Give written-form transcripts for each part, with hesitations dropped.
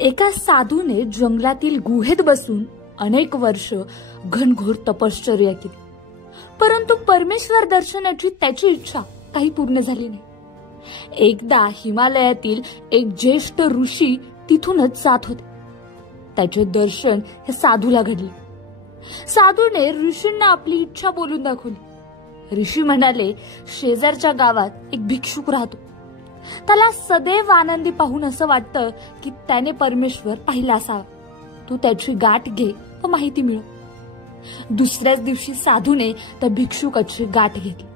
एका साधूने जंगलातील गुहेत बसून अनेक वर्ष घनघोर तपश्चर्या केली, परंतु परमेश्वर दर्शनाची त्याची इच्छा काही पूर्ण झाली नाही। एकदा हिमालयातील एक ज्येष्ठ ऋषी तिथूनच जात होते। त्याचे दर्शन हे साधूला घडले। साधूने ऋषींना आपली इच्छा बोलून दाखवली। ऋषी म्हणाले, शेजारच्या गावात एक भिक्षुक राहतो। त्याला सदैव आनंदी पाहून असं वाटतं की त्याने परमेश्वर पाहिला असावा। तू त्याची गाठ घे व माहिती मिळव। दुसऱ्याच दिवशी साधूने त्या भिक्षुकाची गाठ घेतली।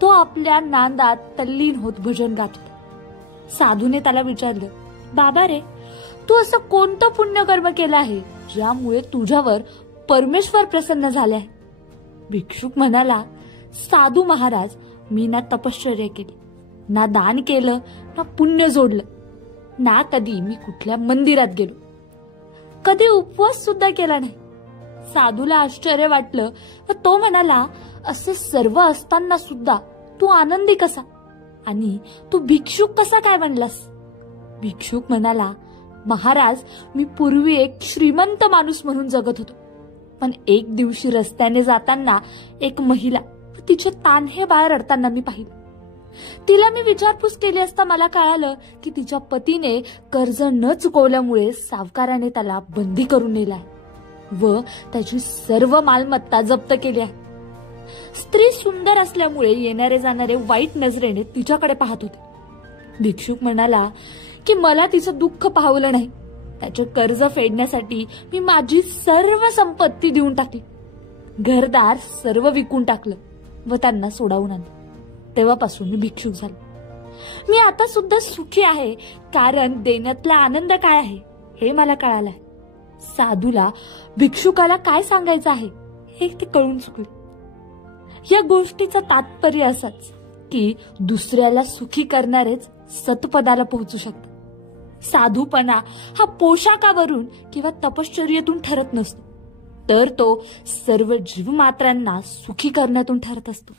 तो आपल्या नांदात तल्लीन होत भजन गात होता। साधूने त्याला विचारलं, बाबा रे, तू असं कोणतं पुण्यकर्म केलं आहे ज्यामुळे तुझ्यावर परमेश्वर प्रसन्न झाले आहे? भिक्षुक म्हणाला, साधू महाराज, मी ना तपश्चर्या केली, ना दान केलं, ना पुण्य जोडलं, ना कधी मी कुठल्या मंदिरात गेलो, कधी उपवास सुद्धा केला नाही। साधूला आश्चर्य वाटलं व तो म्हणाला, असे सर्व असताना सुद्धा तू आनंदी कसा आणि तू भिक्षुक कसा काय बनलास? भिक्षुक म्हणाला, महाराज, मी पूर्वी एक श्रीमंत माणूस म्हणून जगत होतो, पण एक दिवशी रस्त्याने जाताना एक महिला तिचे तान्हे बाळ रडताना मी पाहिलं। तिला मी विचारपूस केली असता मला कळालं की तिच्या पतीने कर्ज न चुकवल्यामुळे सावकाराने त्याला बंदी करून नेला आहे व त्याची सर्व मालमत्ता जप्त केली आहे। स्त्री सुंदर असल्यामुळे येणारे जाणारे वाईट नजरेने तिच्याकडे पाहत होते। भिक्षुक म्हणाला की मला तिचं दुःख पाहवलं नाही। त्याचे कर्ज फेडण्यासाठी मी माझी सर्व संपत्ती देऊन टाकली, घरदार सर्व विकून टाकलं व त्यांना सोडावून आणलं। तेव्हापासून मी भिक्षुक झालो। मी आता सुद्धा सुखी आहे, कारण देण्यातला आनंद काय आहे हे मला कळालं आहे। साधूला भिक्षुकाला काय सांगायचं आहे हे ते कळून चुकले। या गोष्टीचं तात्पर्य असंच की दुसऱ्याला सुखी करणारेच सत्पदाला पोहोचू शकतात। साधूपणा हा पोशाखावरून किंवा तपश्चर्येतून ठरत नसतो, तर तो सर्व जीवमात्रांना सुखी करण्यातून ठरत असतो।